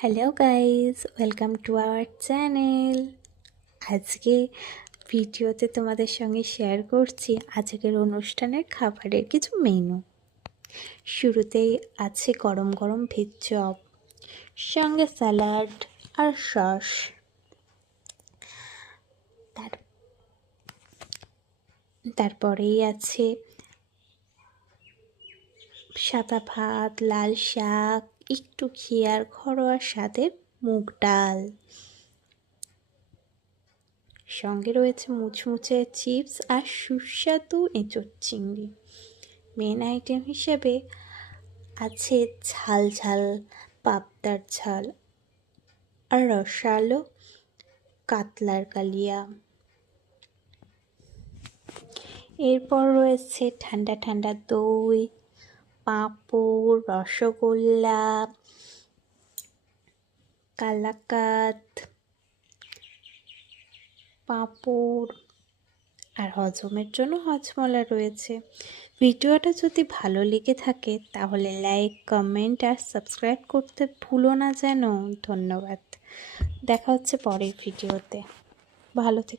Hello guys, welcome to our channel. আজকে ভিডিওতে তোমাদের সঙ্গে শেয়ার করছি আজকের অনুষ্ঠানের খাবারের কিছু মেনু। শুরুতেই আছে গরম গরম ভেজ চপ, সঙ্গে স্যালাড আর সস। তারপরেই আছে সাদা ভাত, লাল শাক, একটু ঘি আর ঘরোয়া স্বাদের মুগ ডাল। সঙ্গে রয়েছে মুচমুচে চিপস আর সুস্বাদু এঁচোড় চিংড়ি। মেন আইটেম হিসেবে আছে ঝাল ঝাল পাবদার ঝাল আর রসালো কাতলার কালিয়া। এরপর রয়েছে ঠান্ডা ঠান্ডা দই, পাঁপড়, রসগোল্লা, কালাকাত, পাঁপড় আর হজমের জন্য হজমলা রয়েছে। ভিডিওটা যদি ভালো লেগে থাকে তাহলে লাইক, কমেন্ট আর সাবস্ক্রাইব করতে ভুলো না যেন। ধন্যবাদ। দেখা হচ্ছে পরের ভিডিওতে। ভালো থেকো।